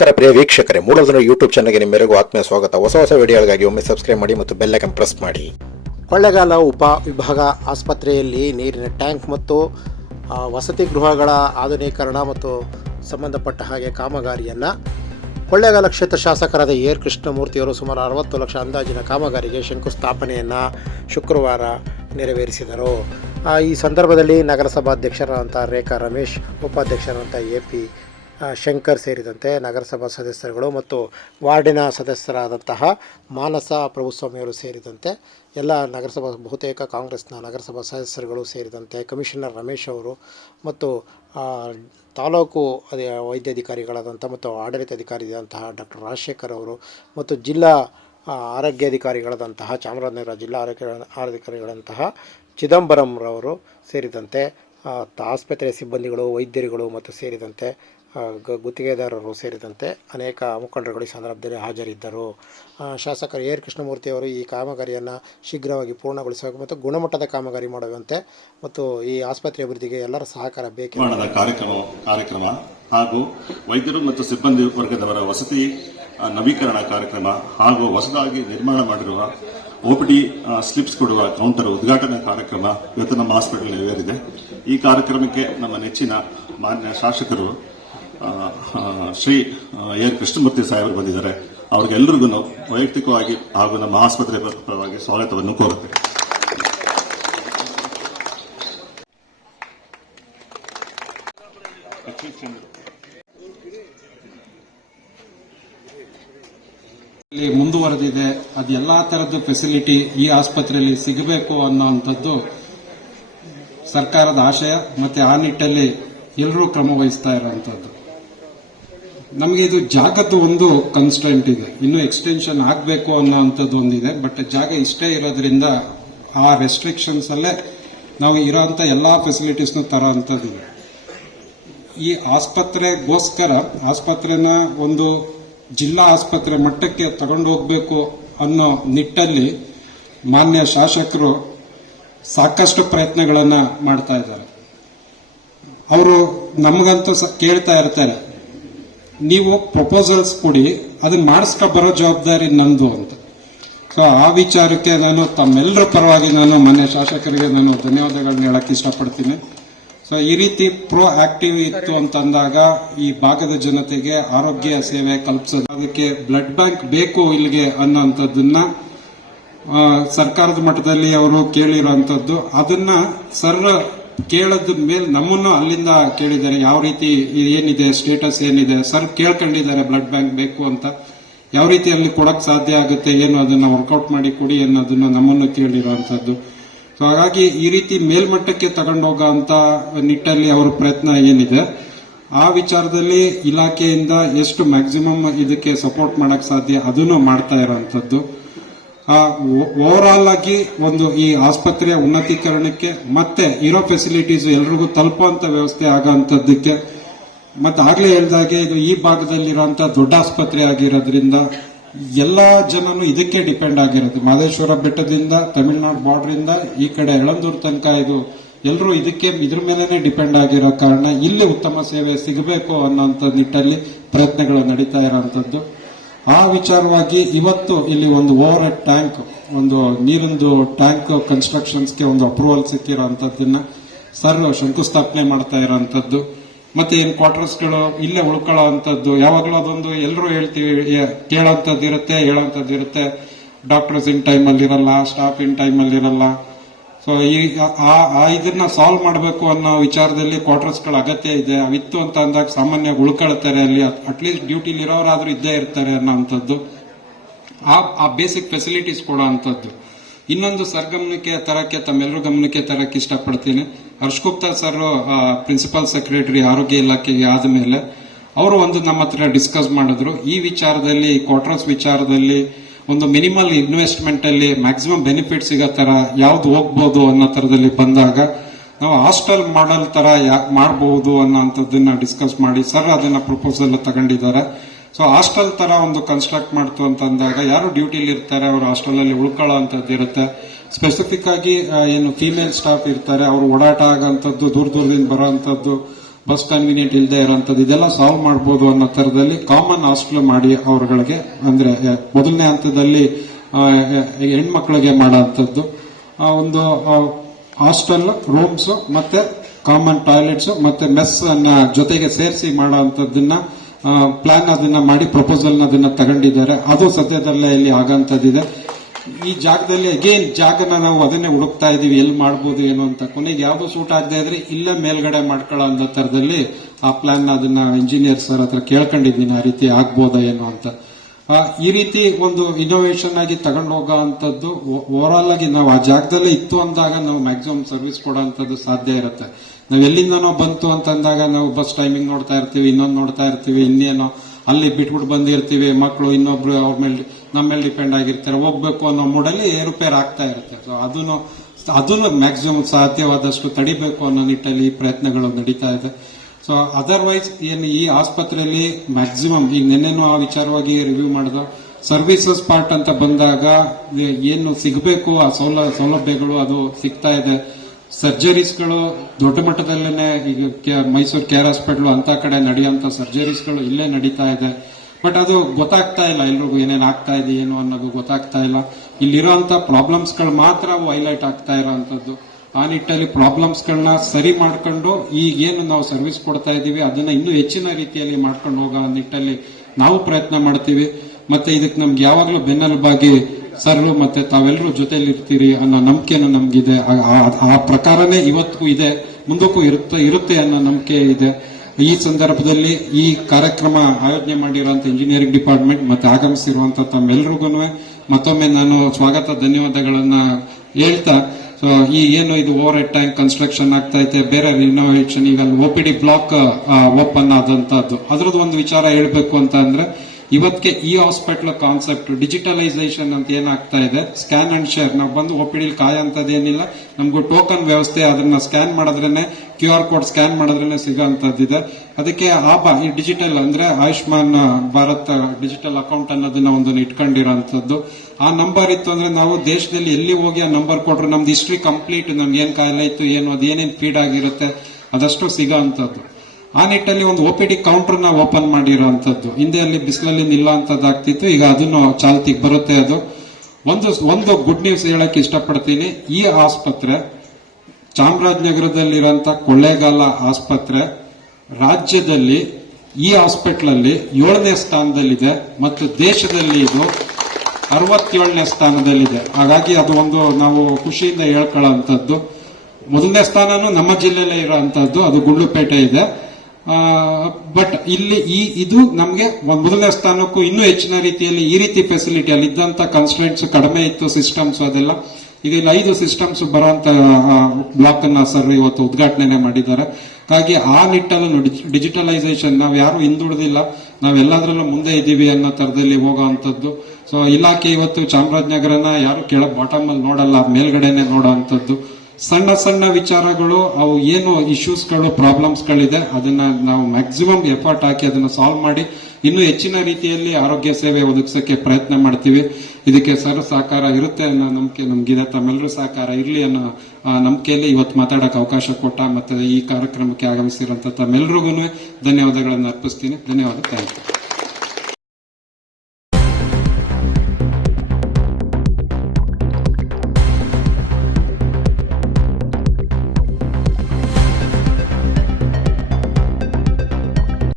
ನಮಸ್ಕಾರ ಪ್ರಿಯ ವೀಕ್ಷಕರೇ ಮೂಲದನ ಯೂಟ್ಯೂಬ್ ಚಾನಲ್ಗೆ ನಿಮ್ಮೆಲ್ಲರಿಗೂ ಆತ್ಮೀಯ ಸ್ವಾಗತ. ಹೊಸ ಹೊಸ ವಿಡಿಯೋಗಳಿಗಾಗಿ ಒಮ್ಮೆ ಸಬ್ಸ್ಕ್ರೈಬ್ ಮಾಡಿ ಮತ್ತು ಬೆಲ್ ಐಕನ್ ಪ್ರೆಸ್ ಮಾಡಿ. ಕೊಳ್ಳೆಗಾಲ ಉಪ ವಿಭಾಗ ಆಸ್ಪತ್ರೆಯಲ್ಲಿ ನೀರಿನ ಟ್ಯಾಂಕ್ ಮತ್ತು ವಸತಿ ಗೃಹಗಳ ಆಧುನೀಕರಣ ಮತ್ತು ಸಂಬಂಧಪಟ್ಟ ಹಾಗೆ ಕಾಮಗಾರಿಯನ್ನು ಕೊಳ್ಳೇಗಾಲ ಕ್ಷೇತ್ರ ಶಾಸಕರಾದ ಏರ್ ಕೃಷ್ಣಮೂರ್ತಿಯವರು ಸುಮಾರು ಅರವತ್ತು ಲಕ್ಷ ಅಂದಾಜಿನ ಕಾಮಗಾರಿಗೆ ಶಂಕುಸ್ಥಾಪನೆಯನ್ನು ಶುಕ್ರವಾರ ನೆರವೇರಿಸಿದರು. ಈ ಸಂದರ್ಭದಲ್ಲಿ ನಗರಸಭಾಧ್ಯಕ್ಷರಾದಂಥ ರೇಖಾ ರಮೇಶ್ ಉಪಾಧ್ಯಕ್ಷರಾದಂಥ ಎ. ಪಿ. ಶಂಕರ್ ಸೇರಿದಂತೆ ನಗರಸಭಾ ಸದಸ್ಯರುಗಳು ಮತ್ತು ವಾರ್ಡಿನ ಸದಸ್ಯರಾದಂತಹ ಮಾನಸ ಪ್ರಭುಸ್ವಾಮಿಯವರು ಸೇರಿದಂತೆ ಎಲ್ಲ ನಗರಸಭಾ, ಬಹುತೇಕ ಕಾಂಗ್ರೆಸ್ನ ನಗರಸಭಾ ಸದಸ್ಯರುಗಳು ಸೇರಿದಂತೆ ಕಮಿಷನರ್ ರಮೇಶ್ ಅವರು ಮತ್ತು ತಾಲೂಕು ಅದೇ ವೈದ್ಯಾಧಿಕಾರಿಗಳಾದಂಥ ಮತ್ತು ಆಡಳಿತಾಧಿಕಾರಿಯಾದಂತಹ ಡಾಕ್ಟರ್ ರಾಜಶೇಖರ್ ಅವರು ಮತ್ತು ಜಿಲ್ಲಾ ಆರೋಗ್ಯಾಧಿಕಾರಿಗಳಾದಂತಹ ಚಾಮರಾಜನಗರ ಜಿಲ್ಲಾ ಆರೋಗ್ಯ ಆರೋಗ್ಯಾಧಿಕಾರಿಗಳಂತಹ ಚಿದಂಬರಂರವರು ಸೇರಿದಂತೆ ಆಸ್ಪತ್ರೆಯ ಸಿಬ್ಬಂದಿಗಳು, ವೈದ್ಯರುಗಳು ಮತ್ತು ಸೇರಿದಂತೆ ಗುತ್ತಿಗೆದಾರರು ಸೇರಿದಂತೆ ಅನೇಕ ಮುಖಂಡರುಗಳು ಈ ಸಂದರ್ಭದಲ್ಲಿ ಹಾಜರಿದ್ದರು. ಆ, ಶಾಸಕರು ಎ ಆರ್ ಕೃಷ್ಣಮೂರ್ತಿಯವರು ಈ ಕಾಮಗಾರಿಯನ್ನು ಶೀಘ್ರವಾಗಿ ಪೂರ್ಣಗೊಳಿಸಬೇಕು ಮತ್ತು ಗುಣಮಟ್ಟದ ಕಾಮಗಾರಿ ಮಾಡುವಂತೆ ಮತ್ತು ಈ ಆಸ್ಪತ್ರೆ ಅಭಿವೃದ್ಧಿಗೆ ಎಲ್ಲರ ಸಹಕಾರ ಬೇಕು ಕಾರ್ಯಕ್ರಮ ಕಾರ್ಯಕ್ರಮ ಹಾಗೂ ವೈದ್ಯರು ಮತ್ತು ಸಿಬ್ಬಂದಿ ವರ್ಗದವರ ವಸತಿ ನವೀಕರಣ ಕಾರ್ಯಕ್ರಮ ಹಾಗೂ ಹೊಸದಾಗಿ ನಿರ್ಮಾಣ ಮಾಡಿರುವ ಓಪಿಡಿ ಸ್ಲಿಪ್ಸ್ ಕೊಡುವ ಕೌಂಟರ್ ಉದ್ಘಾಟನಾ ಕಾರ್ಯಕ್ರಮ ಇವತ್ತು ನಮ್ಮ ಹಾಸ್ಪಿಟಲ್ ನೆರವೇರಿದೆ ಈ ಕಾರ್ಯಕ್ರಮಕ್ಕೆ ನಮ್ಮ ನೆಚ್ಚಿನ ಮಾನ್ಯ ಶಾಸಕರು ಶ್ರೀ ಎನ್. ಕೃಷ್ಣಮೂರ್ತಿ ಸಾಹೇಬರು ಬಂದಿದ್ದಾರೆ. ಅವ್ರಿಗೆಲ್ಲರಿಗೂ ವೈಯಕ್ತಿಕವಾಗಿ ಹಾಗೂ ನಮ್ಮ ಆಸ್ಪತ್ರೆ ಪರವಾಗಿ ಸ್ವಾಗತವನ್ನು ಕೋರುತ್ತೇವೆ. ಮುಂದುವರೆದಿದೆ. ಅದು ಎಲ್ಲಾ ತರದ ಫೆಸಿಲಿಟಿ ಈ ಆಸ್ಪತ್ರೆಯಲ್ಲಿ ಸಿಗಬೇಕು ಅನ್ನೋಂಥದ್ದು ಸರ್ಕಾರದ ಆಶಯ, ಮತ್ತೆ ಆ ನಿಟ್ಟಲ್ಲಿ ಎಲ್ಲರೂ ಕ್ರಮ ವಹಿಸ್ತಾ ಇರುವಂತದ್ದು ನಮಗೆ ಇದು ಜಾಗದ್ದು ಒಂದು ಕನ್ಸ್ಟೆಂಟ್ ಇದೆ. ಇನ್ನು ಎಕ್ಸ್ಟೆನ್ಷನ್ ಆಗಬೇಕು ಅನ್ನೋಂಥದ್ದು ಒಂದಿದೆ ಬಟ್ ಜಾಗ ಇಷ್ಟೇ ಇರೋದ್ರಿಂದ ಆ ರೆಸ್ಟ್ರಿಕ್ಷನ್ಸ್ ಅಲ್ಲೇ ನಾವು ಇರೋಂಥ ಎಲ್ಲಾ ಫೆಸಿಲಿಟೀಸ್ನು ತರೋಂಥದ್ದಿದೆ ಈ ಆಸ್ಪತ್ರೆಗೋಸ್ಕರ, ಆಸ್ಪತ್ರೆನ ಒಂದು ಜಿಲ್ಲಾ ಆಸ್ಪತ್ರೆ ಮಟ್ಟಕ್ಕೆ ತಗೊಂಡು ಹೋಗಬೇಕು ಅನ್ನೋ ನಿಟ್ಟಲ್ಲಿ ಮಾನ್ಯ ಶಾಸಕರು ಸಾಕಷ್ಟು ಪ್ರಯತ್ನಗಳನ್ನು ಮಾಡ್ತಾ ಇದ್ದಾರೆ. ಅವರು ನಮಗಂತೂ ಕೇಳ್ತಾ ಇರ್ತಾರೆ ನೀವು ಪ್ರಪೋಸಲ್ಸ್ ಕೊಡಿ, ಅದನ್ನ ಮಾಡಿಸ್ಕೊ ಬರೋ ಜವಾಬ್ದಾರಿ ನಂದು ಅಂತ. ಸೊ ಆ ವಿಚಾರಕ್ಕೆ ನಾನು ತಮ್ಮೆಲ್ಲರ ಪರವಾಗಿ ನಾನು ಮನೆ ಶಾಸಕರಿಗೆ ನಾನು ಧನ್ಯವಾದಗಳನ್ನ ಹೇಳಕ್ಕೆ ಇಷ್ಟಪಡ್ತೀನಿ. ಸೊ ಈ ರೀತಿ ಪ್ರೋ ಆಕ್ಟಿವ್ ಇತ್ತು ಅಂತಂದಾಗ ಈ ಭಾಗದ ಜನತೆಗೆ ಆರೋಗ್ಯ ಸೇವೆ ಕಲ್ಪಿಸೋದು. ಅದಕ್ಕೆ ಬ್ಲಡ್ ಬ್ಯಾಂಕ್ ಬೇಕು ಇಲ್ಲಿಗೆ ಅನ್ನೋಂಥದ್ದನ್ನ ಸರ್ಕಾರದ ಮಟ್ಟದಲ್ಲಿ ಅವರು ಕೇಳಿರುವಂತದ್ದು ಅದನ್ನ ಸರ್ ಕೇಳದ ಮೇಲೆ ನಮ್ಮನ್ನು ಅಲ್ಲಿಂದ ಕೇಳಿದ್ದಾರೆ. ಯಾವ ರೀತಿ ಏನಿದೆ ಸ್ಟೇಟಸ್ ಏನಿದೆ? ಸರ್, ಕೇಳ್ಕೊಂಡಿದ್ದಾರೆ ಬ್ಲಡ್ ಬ್ಯಾಂಕ್ ಬೇಕು ಅಂತ. ಯಾವ ರೀತಿ ಅಲ್ಲಿ ಕೊಡಕ್ ಸಾಧ್ಯ ಆಗುತ್ತೆ ಏನು ಅದನ್ನ ವರ್ಕೌಟ್ ಮಾಡಿ ಕೊಡಿ ಅನ್ನೋದನ್ನ ನಮ್ಮನ್ನು ಕೇಳಿರುವಂತದ್ದು ಸೊ ಹಾಗಾಗಿ ಈ ರೀತಿ ಮೇಲ್ಮಟ್ಟಕ್ಕೆ ತಗೊಂಡೋಗೋ ಅಂತ ನಿಟ್ಟಲ್ಲಿ ಅವರ ಪ್ರಯತ್ನ ಏನಿದೆ. ಆ ವಿಚಾರದಲ್ಲಿ ಇಲಾಖೆಯಿಂದ ಎಷ್ಟು ಮ್ಯಾಕ್ಸಿಮಮ್ ಇದಕ್ಕೆ ಸಪೋರ್ಟ್ ಮಾಡಕ್ ಸಾಧ್ಯ ಅದನ್ನು ಮಾಡ್ತಾ ಇರೋಂಥದ್ದು ಓವರ್ ಆಗಿ ಒಂದು ಈ ಆಸ್ಪತ್ರೆಯ ಉನ್ನತೀಕರಣಕ್ಕೆ ಮತ್ತೆ ಇರೋ ಫೆಸಿಲಿಟೀಸ್ ಎಲ್ರಿಗೂ ತಲುಪುವಂತ ವ್ಯವಸ್ಥೆ ಆಗೋಂಥದ್ದಕ್ಕೆ ಮತ್ತೆ ಆಗ್ಲೇ ಹೇಳಿದಾಗೆ ಇದು ಈ ಭಾಗದಲ್ಲಿರುವಂತಹ ದೊಡ್ಡ ಆಸ್ಪತ್ರೆ ಆಗಿರೋದ್ರಿಂದ ಎಲ್ಲಾ ಜನನು ಇದಕ್ಕೆ ಡಿಪೆಂಡ್ ಆಗಿರೋದು. ಮಾದೇಶ್ವರ ಬೆಟ್ಟದಿಂದ, ತಮಿಳುನಾಡು ಇಂದ, ಈ ಕಡೆ ಎಳಂದೂರು ತನಕ ಇದು ಎಲ್ಲರೂ ಇದಕ್ಕೆ ಇದ್ರ ಮೇಲೇ ಡಿಪೆಂಡ್ ಆಗಿರೋ ಕಾರಣ ಇಲ್ಲಿ ಉತ್ತಮ ಸೇವೆ ಸಿಗಬೇಕು ಅನ್ನೋಂಥ ನಿಟ್ಟಲ್ಲಿ ಪ್ರಯತ್ನಗಳು ನಡೀತಾ ಇರೋಂಥದ್ದು ಆ ವಿಚಾರವಾಗಿ ಇವತ್ತು ಇಲ್ಲಿ ಒಂದು ಓವರ್ ಹೆಡ್ ಟ್ಯಾಂಕ್, ಒಂದು ನೀರಿಂದು ಟ್ಯಾಂಕ್ ಕನ್ಸ್ಟ್ರಕ್ಷನ್ಸ್ಗೆ ಒಂದು ಅಪ್ರೂವಲ್ ಸಿಕ್ಕಿರೋಂಥದ್ದನ್ನ ಸರ್ ಶಂಕುಸ್ಥಾಪನೆ ಮಾಡ್ತಾ ಇರೋಂಥದ್ದು. ಮತ್ತೆ ಏನು ಕ್ವಾರ್ಟರ್ಸ್ಗಳು ಇಲ್ಲೇ ಉಳ್ಕೊಳ್ಳೋ ಅಂತದ್ದು ಯಾವಾಗಲೂ ಅದೊಂದು ಎಲ್ಲರೂ ಹೇಳ್ತೀವಿ ಕೇಳೋಂಥದ್ದು ಇರುತ್ತೆ ಹೇಳೋಂಥದ್ದು ಇರುತ್ತೆ ಡಾಕ್ಟರ್ಸ್ ಇನ್ ಟೈಮ್ ಅಲ್ಲಿ ಇರಲ್ಲ ಸ್ಟಾಫ್ ಇನ್ ಟೈಮ್ ಅಲ್ಲಿ ಇರಲ್ಲ ಸೊ ಈ, ಆ- ಇದನ್ನ ಸಾಲ್ವ್ ಮಾಡಬೇಕು ಅನ್ನೋ ವಿಚಾರದಲ್ಲಿ ಕ್ವಾರ್ಟರ್ಸ್ಗಳ ಅಗತ್ಯ ಇದೆ. ಅವಿತ್ತು ಅಂತ ಅಂದಾಗ ಸಾಮಾನ್ಯ ಉಳ್ಕೊಳ್ತಾರೆ ಅಲ್ಲಿ. ಅಟ್ಲೀಸ್ಟ್ ಡ್ಯೂಟಿಲಿ ಇರೋರಾದ್ರೂ ಇದ್ದೇ ಇರ್ತಾರೆ ಅನ್ನೋಂಥದ್ದು. ಆ ಆ ಬೇಸಿಕ್ ಫೆಸಿಲಿಟೀಸ್ ಕೊಡೋ ಅಂಥದ್ದು. ಇನ್ನೊಂದು ಸರ್ ಗಮನಕ್ಕೆ ತರಕ್ಕೆ ತಮ್ಮೆಲ್ಲರೂ ಗಮನಕ್ಕೆ ತರಕ್ಕೆ ಇಷ್ಟಪಡ್ತೀನಿ. Harsh Gupta sir principal secretary ಆರೋಗ್ಯ ಇಲಾಖೆಗೆ ಆದಮೇಲೆ, ಅವರು ಒಂದು ನಮ್ಮ ಹತ್ರ ಡಿಸ್ಕಸ್ ಮಾಡಿದ್ರು. ಈ ವಿಚಾರದಲ್ಲಿ ಕ್ವಾರ್ಟರ್ಸ್ ವಿಚಾರದಲ್ಲಿ ಒಂದು ಮಿನಿಮಲ್ ಇನ್ವೆಸ್ಟ್ಮೆಂಟ್ ಅಲ್ಲಿ ಮ್ಯಾಕ್ಸಿಮಮ್ ಬೆನಿಫಿಟ್ ಸಿಗೋ ತರ ಯಾವ್ದು ಹೋಗ್ಬೋದು ಅನ್ನೋ ತರದಲ್ಲಿ ಬಂದಾಗ ನಾವು ಹಾಸ್ಟೆಲ್ ಮಾಡಲ್ ತರ ಮಾಡಬಹುದು ಅನ್ನೋಂಥದ್ದನ್ನ ಡಿಸ್ಕಸ್ ಮಾಡಿ ಸರ್ ಅದನ್ನ ಪ್ರಪೋಸಲ್ ತಗೊಂಡಿದ್ದಾರೆ. ಸೊ ಹಾಸ್ಟೆಲ್ ತರ ಒಂದು ಕನ್ಸ್ಟ್ರಕ್ಟ್ ಮಾಡ್ತು ಅಂತ ಅಂದಾಗ ಯಾರು ಡ್ಯೂಟಿಲಿ ಇರ್ತಾರೆ, ಅವರು ಹಾಸ್ಟೆಲ್ ಅಲ್ಲಿ ಉಳ್ಕೊಳ್ಳೋ ಅಂತದ್ದು ಇರುತ್ತೆ. ಸ್ಪೆಸಿಫಿಕ್ ಆಗಿ ಏನು ಫಿಮೇಲ್ ಸ್ಟಾಫ್ ಇರ್ತಾರೆ, ಅವರು ಓಡಾಟ ಆಗಂತದ್ದು ದೂರ ದೂರದಿಂದ ಬರೋ ಅಂತದ್ದು ಬಸ್ ಕನ್ವೀನಿಯಂಟ್ ಇಲ್ಲದೆ ಇರೋಂಥದ್ದು ಇದೆಲ್ಲ ಸಾಲ್ವ್ ಮಾಡ್ಬೋದು ಅನ್ನೋ ತರದಲ್ಲಿ ಕಾಮನ್ ಹಾಸ್ಟೆಲ್ ಮಾಡಿ ಅವರುಗಳಿಗೆ, ಅಂದ್ರೆ ಮೊದಲನೇ ಹಂತದಲ್ಲಿ ಹೆಣ್ಮಕ್ಳಿಗೆ ಮಾಡೋಂಥದ್ದು. ಒಂದು ಹಾಸ್ಟೆಲ್ ರೂಮ್ಸ್ ಮತ್ತೆ ಕಾಮನ್ ಟಾಯ್ಲೆಟ್ಸ್ ಮತ್ತೆ ಮೆಸ್ ಅನ್ನ ಜೊತೆಗೆ ಸೇರಿಸಿ ಮಾಡೋಂಥದ್ದನ್ನ ಪ್ಲಾನ್ ಅದನ್ನ ಮಾಡಿ ಪ್ರಪೋಸಲ್ ಅದನ್ನ ತಗೊಂಡಿದ್ದಾರೆ. ಅದು ಸದ್ಯದಲ್ಲೇ ಇಲ್ಲಿ ಆಗಂತದಿದೆ ಈ ಜಾಗದಲ್ಲಿ ಅಗೇನ್ ಜಾಗನ ನಾವು ಅದನ್ನೇ ಹುಡುಕ್ತಾ ಇದೀವಿ, ಎಲ್ಲಿ ಮಾಡ್ಬೋದು ಏನು ಅಂತ. ಕೊನೆಗೆ ಯಾವ್ದು ಸೂಟ್ ಆಗದೆ ಇದ್ರೆ ಇಲ್ಲೇ ಮೇಲ್ಗಡೆ ಮಾಡ್ಕೊಳ್ಳೋ ಅನ್ನೋ ತರದಲ್ಲಿ ಆ ಪ್ಲಾನ್ ಅದನ್ನ ಇಂಜಿನಿಯರ್ ಸರ್ ಹತ್ರ ಕೇಳ್ಕೊಂಡಿದ್ದೀನಿ, ಆ ರೀತಿ ಆಗ್ಬೋದಾ ಏನು ಅಂತ. ಈ ರೀತಿ ಒಂದು ಇನೋವೇಷನ್ ಆಗಿ ತಗೊಂಡು ಹೋಗೋ ಅಂತದ್ದು ಓವರ್ ಆಲ್ ಆಗಿ ನಾವು ಆ ಜಾಗದಲ್ಲೇ ಇತ್ತು ಅಂದಾಗ ನಾವು ಮ್ಯಾಕ್ಸಿಮಮ್ ಸರ್ವಿಸ್ ಕೊಡೋ ಅಂತದ್ದು ಸಾಧ್ಯ ಇರುತ್ತೆ. ನಾವು ಎಲ್ಲಿಂದನೋ ಬಂತು ಅಂತಂದಾಗ ನಾವು ಬಸ್ ಟೈಮಿಂಗ್ ನೋಡ್ತಾ ಇರ್ತೀವಿ, ಇನ್ನೊಂದು ನೋಡ್ತಾ ಇರ್ತೀವಿ, ಇನ್ನೇನೋ ಅಲ್ಲಿ ಬಿಟ್ಬಿಟ್ಟು ಬಂದಿರ್ತೀವಿ ಮಕ್ಕಳು ಇನ್ನೊಬ್ರು ಅವ್ರ ಮೇಲೆ ನಮ್ಮ ಮೇಲೆ ಡಿಪೆಂಡ್ ಆಗಿರ್ತಾರೆ, ಹೋಗ್ಬೇಕು ಅನ್ನೋ ಮೂಡಲ್ಲಿ ಏರುಪೇರ್ ಆಗ್ತಾ ಇರುತ್ತೆ. ಸೊ ಅದನ್ನು ಅದನ್ನು ಮ್ಯಾಕ್ಸಿಮಮ್ ಸಾಧ್ಯವಾದಷ್ಟು ತಡಿಬೇಕು ಅನ್ನೋ ನಿಟ್ಟಲ್ಲಿ ಈ ಪ್ರಯತ್ನಗಳು ನಡೀತಾ ಇದೆ. ಸೊ ಅದರ್ವೈಸ್ ಏನು ಈ ಆಸ್ಪತ್ರೆಯಲ್ಲಿ ಮ್ಯಾಕ್ಸಿಮಮ್ ಈಗ ನಿನ್ನೆನೂ ಆ ವಿಚಾರವಾಗಿ ರಿವ್ಯೂ ಮಾಡಿದ ಸರ್ವಿಸಸ್ ಪಾರ್ಟ್ ಅಂತ ಬಂದಾಗ, ಏನು ಸಿಗಬೇಕು, ಆ ಸೌಲ, ಸೌಲಭ್ಯಗಳು ಅದು ಸಿಗ್ತಾ ಇದೆ. ಸರ್ಜರೀಸ್ಗಳು ದೊಡ್ಡ ಮಟ್ಟದಲ್ಲೇನೆ ಈಗ ಮೈಸೂರು ಕೇರ್ ಹಾಸ್ಪಿಟಲ್ ಅಂತ ಕಡೆ ನಡೆಯುವಂತ ಸರ್ಜರೀಸ್ಗಳು ಇಲ್ಲೇ ನಡೀತಾ ಇದೆ. ಬಟ್ ಅದು ಗೊತ್ತಾಗ್ತಾ ಇಲ್ಲ ಎಲ್ರಿಗೂ ಏನೇನು ಆಗ್ತಾ ಇದೆ, ಏನು ಅನ್ನೋದು ಗೊತ್ತಾಗ್ತಾ ಇಲ್ಲ. ಇಲ್ಲಿರುವಂತ ಪ್ರಾಬ್ಲಮ್ಸ್ಗಳು ಮಾತ್ರ ಹೈಲೈಟ್ ಆಗ್ತಾ ಇರೋಂಥದ್ದು ಆ ನಿಟ್ಟಲ್ಲಿ ಪ್ರಾಬ್ಲಮ್ಸ್ ಗಳನ್ನ ಸರಿ ಮಾಡ್ಕೊಂಡು ಈಗ ಏನು ನಾವು ಸರ್ವಿಸ್ ಕೊಡ್ತಾ ಇದ್ದೀವಿ, ಅದನ್ನ ಇನ್ನೂ ಹೆಚ್ಚಿನ ರೀತಿಯಲ್ಲಿ ಮಾಡ್ಕೊಂಡು ಹೋಗೋ ನಿಟ್ಟಲ್ಲಿ ನಾವು ಪ್ರಯತ್ನ ಮಾಡ್ತೀವಿ. ಮತ್ತೆ ಇದಕ್ಕೆ ನಮ್ಗೆ ಯಾವಾಗಲೂ ಬೆನ್ನೆಲುಬಾಗಿ ಸರ್ರು ಮತ್ತೆ ತಾವೆಲ್ಲರೂ ಜೊತೆಯಲ್ಲಿ ಇರ್ತೀರಿ ಅನ್ನೋ ನಂಬಿಕೆನ ನಮ್ಗಿದೆ. ಆ- ಪ್ರಕಾರನೇ ಇವತ್ತಿಗೂ ಇದೆ, ಮುಂದಕ್ಕೂ ಇರುತ್ತೆ ಇರುತ್ತೆ ಅನ್ನೋ ನಂಬಿಕೆ ಇದೆ. ಈ ಸಂದರ್ಭದಲ್ಲಿ ಈ ಕಾರ್ಯಕ್ರಮ ಆಯೋಜನೆ ಮಾಡಿರುವಂತ ಇಂಜಿನಿಯರಿಂಗ್ ಡಿಪಾರ್ಟ್ಮೆಂಟ್ ಮತ್ತೆ ಆಗಮಿಸಿರುವಂತ ತಮ್ಮೆಲ್ರಿಗೂ ಮತ್ತೊಮ್ಮೆ ನಾನು ಸ್ವಾಗತ, ಧನ್ಯವಾದಗಳನ್ನ ಹೇಳ್ತಾ, ಸೊ, ಈ ಏನು ಇದು ಓವರ್ ಹೆಡ್ ಟ್ಯಾಂಕ್ ಕನ್ಸ್ಟ್ರಕ್ಷನ್ ಆಗ್ತಾ ಐತೆ ಬೇರೆ ರಿನೋವೇಷನ್ ಈಗ ಅಲ್ಲಿ O P D block open ಆದಂತದ್ದು ಅದ್ರದ್ದು ಒಂದು ವಿಚಾರ ಹೇಳ್ಬೇಕು ಅಂತ ಅಂದ್ರೆ ಇವತ್ತಿಗೆ ಈ ಹಾಸ್ಪಿಟಲ್ ಕಾನ್ಸೆಪ್ಟ್ ಡಿಜಿಟಲೈಸೇಷನ್ ಅಂತ ಏನಾಗ್ತಾ ಇದೆ? ಸ್ಕ್ಯಾನ್ ಅಂಡ್ ಶೇರ್ ನಾವು ಬಂದು ಒ ಪಿ ಡಿ ಕಾಯಂತದೇನಿಲ್ಲ ನಮಗೂ ಟೋಕನ್ ವ್ಯವಸ್ಥೆ ಅದನ್ನ ಸ್ಕ್ಯಾನ್ ಮಾಡಿದ್ರೇನೆ ಕ್ಯೂ ಆರ್ ಕೋಡ್ ಸ್ಕ್ಯಾನ್ ಮಾಡಿದ್ರೇನೆ ಸಿಗೋಂತದ್ದಿದೆ ಅದಕ್ಕೆ ಆ ಬಾ ಈ ಡಿಜಿಟಲ್ ಅಂದ್ರೆ ಆಯುಷ್ಮಾನ್ ಭಾರತ್ ಡಿಜಿಟಲ್ ಅಕೌಂಟ್ ಅನ್ನೋದನ್ನ ಒಂದು ಇಟ್ಕೊಂಡಿರೋಂಥದ್ದು. ಆ ನಂಬರ್ ಇತ್ತು ಅಂದ್ರೆ ನಾವು ದೇಶದಲ್ಲಿ ಎಲ್ಲಿ ಹೋಗಿ ಆ ನಂಬರ್ ಕೊಟ್ರು ನಮ್ದು ಹಿಸ್ಟ್ರಿ ಕಂಪ್ಲೀಟ್ ನಮ್ಗೆ ಏನ್ ಕಾಯಿಲೆ ಇತ್ತು, ಏನು, ಅದೇನೇನು ಫೀಡ್ ಆಗಿರುತ್ತೆ, ಅದಷ್ಟು ಸಿಗೋ ಅಂತದ್ದು ಆ ನಿಟ್ಟಲ್ಲಿ ಒಂದು ಒ ಪಿ ಡಿ ಕೌಂಟರ್ನ ಓಪನ್ ಮಾಡಿರುವಂತದ್ದು ಹಿಂದೆ ಅಲ್ಲಿ ಬಿಸಿಲಲ್ಲಿ ನಿಲ್ಲುವಂತದ್ದಾಗ್ತಿತ್ತು ಈಗ ಅದನ್ನು ಚಾಲ್ತಿಗೆ ಬರುತ್ತೆ ಅದು. ಒಂದು ಒಂದು ಗುಡ್ ನ್ಯೂಸ್ ಹೇಳಕ್ಕೆ ಇಷ್ಟಪಡ್ತೀನಿ. ಈ ಆಸ್ಪತ್ರೆ ಚಾಮರಾಜನಗರದಲ್ಲಿರುವಂತ ಕೊಳ್ಳೇಗಾಲ ಆಸ್ಪತ್ರೆ, ರಾಜ್ಯದಲ್ಲಿ ಈ ಹಾಸ್ಪಿಟಲ್ ಅಲ್ಲಿ ಏಳನೇ ಸ್ಥಾನದಲ್ಲಿದೆ ಮತ್ತು ದೇಶದಲ್ಲಿ ಇದು ಅರವತ್ತೇಳನೇ ಸ್ಥಾನದಲ್ಲಿದೆ. ಹಾಗಾಗಿ ಅದು ಒಂದು ನಾವು ಖುಷಿಯಿಂದ ಹೇಳ್ಕೊಳ್ಳೋಂಥದ್ದು ಮೊದಲನೇ ಸ್ಥಾನನೂ ನಮ್ಮ ಜಿಲ್ಲೆಯಲ್ಲೇ ಇರುವಂತಹದ್ದು ಅದು ಗುಂಡ್ಲುಪೇಟೆ ಇದೆ. ಬಟ್ ಇಲ್ಲಿ ಈ, ಇದು ನಮಗೆ ಮೊದಲನೇ ಸ್ಥಾನಕ್ಕೂ ಇನ್ನೂ ಹೆಚ್ಚಿನ ರೀತಿಯಲ್ಲಿ ಈ ರೀತಿ ಫೆಸಿಲಿಟಿ ಅಲ್ಲಿ ಇದ್ದಂತ ಕನ್ಸ್ಟೆಂಟ್ಸ್ ಕಡಿಮೆ ಇತ್ತು ಸಿಸ್ಟಮ್ಸ್ ಅದೆಲ್ಲ. ಈಗ ಇಲ್ಲಿ ಐದು ಸಿಸ್ಟಮ್ಸ್ ಬರುವಂತ ಬ್ಲಾಕ್ ಅನ್ನ ಸರ್ ಇವತ್ತು ಉದ್ಘಾಟನೆ ಮಾಡಿದ್ದಾರೆ. ಹಾಗಾಗಿ ಆ ನಿಟ್ಟಲ್ಲೂ ಡಿಜಿಟಲೈಸೇಷನ್ ನಾವು ಯಾರು ಹಿಂದುಳಿದಿಲ್ಲ. ನಾವೆಲ್ಲದರಲ್ಲೂ ಮುಂದೆ ಇದ್ದೀವಿ ಅನ್ನೋ ತರದಲ್ಲಿ ಹೋಗೋವಂಥದ್ದು. ಸೊ ಇಲಾಖೆ ಇವತ್ತು ಚಾಮರಾಜನಗರನ ಯಾರು ಕೆಳ ಬಾಟಮ್ ಅಲ್ಲಿ ನೋಡಲ್ಲ, ಮೇಲ್ಗಡೆನೆ ನೋಡೋ ಅಂಥದ್ದು ಸಣ್ಣ ಸಣ್ಣ ವಿಚಾರಗಳು, ಅವು ಏನು ಇಶ್ಯೂಸ್ಗಳು ಪ್ರಾಬ್ಲಮ್ಸ್ಗಳಿದೆ ಅದನ್ನ ನಾವು ಮ್ಯಾಕ್ಸಿಮಮ್ ಎಫರ್ಟ್ ಹಾಕಿ ಅದನ್ನ ಸಾಲ್ವ್ ಮಾಡಿ, ಇನ್ನೂ ಹೆಚ್ಚಿನ ರೀತಿಯಲ್ಲಿ ಆರೋಗ್ಯ ಸೇವೆ ಒದಗಿಸಕ್ಕೆ ಪ್ರಯತ್ನ ಮಾಡ್ತೀವಿ. ಇದಕ್ಕೆ ಸರ್ ಸಹಕಾರ ಇರುತ್ತೆ ಅನ್ನೋ ನಂಬಿಕೆ ನಮ್ಗಿದೆ. ತಮ್ಮೆಲ್ಲರೂ ಸಹಕಾರ ಇರಲಿ ಅನ್ನೋ ನಂಬಿಕೆಯಲ್ಲಿ ಇವತ್ತು ಮಾತಾಡಕ್ಕೆ ಅವಕಾಶ ಕೊಟ್ಟ ಮತ್ತೆ ಈ ಕಾರ್ಯಕ್ರಮಕ್ಕೆ ಆಗಮಿಸಿರೋಂಥ ತಮ್ಮೆಲ್ರಿಗೂ ಧನ್ಯವಾದಗಳನ್ನು ಅರ್ಪಿಸ್ತೀನಿ. ಧನ್ಯವಾದ. Thank you.